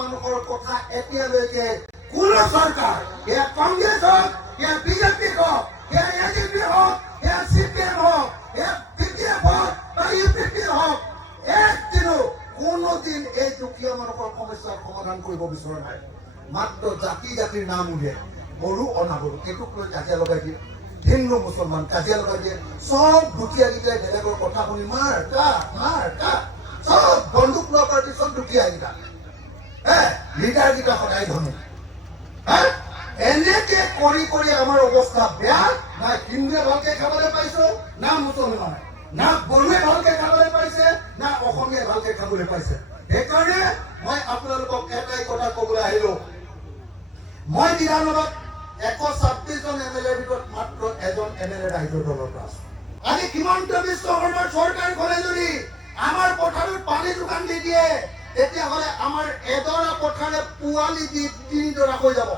মানুহৰ কথা এতিয়ালৈকে কোনো চৰকাৰ, এয়া কংগ্ৰেছ হওক, এয়া বিজেপি হওক, এয়া এজিপি হওক, এয়া CPM হওক, এয়া PDF হওক বা UPP হওক, একদিনো কোনোদিন এই দুখীয়া মানুহৰ সমস্যাৰ সমাধান কৰিব বিচৰা নাই। মাত্ৰ জাতিৰ নাম উলিয়াই বড়ো অনাবড়ো এইটোক লৈ কাজিয়া লগাই দিয়ে, হিন্দু মুছলমান কাজিয়া লগাই দিয়ে, সব দুখীয়াকেইটাই বেলেগৰ কথা শুনি মাৰ কা সব বন্দুক লোৱা পাৰ্টি সব দুখীয়াকেইটা, লিডাৰকেইটা সদায় ধনী। এনেকে কৰি কৰি আমাৰ অৱস্থা বেয়া। না হিন্দুৱে ভালকে খাবলৈ পাইছো, না মুছলমানে, না বড়োৱে ভালকে খাবলৈ পাইছে, না অসমীয়াই ভালকে খাবলৈ পাইছে। সেইকাৰণে মই আপোনালোকক এটাই কথা কবলৈ আহিলো, মই বিধানসভাত 126 জন MLAৰ ভিতৰত মাত্ৰ এজন MLA ৰাইজৰ দলৰ পৰা আছে। আজি হিমন্ত বিশ্ব শৰ্মাৰ চৰকাৰখনে যদি আমাৰ পথাৰত পানী যোগান দি দিয়ে, তেতিয়াহ'লে আমাৰ এডৰা পথাৰে পোৱালি দি 3 ডৰা হৈ যাব।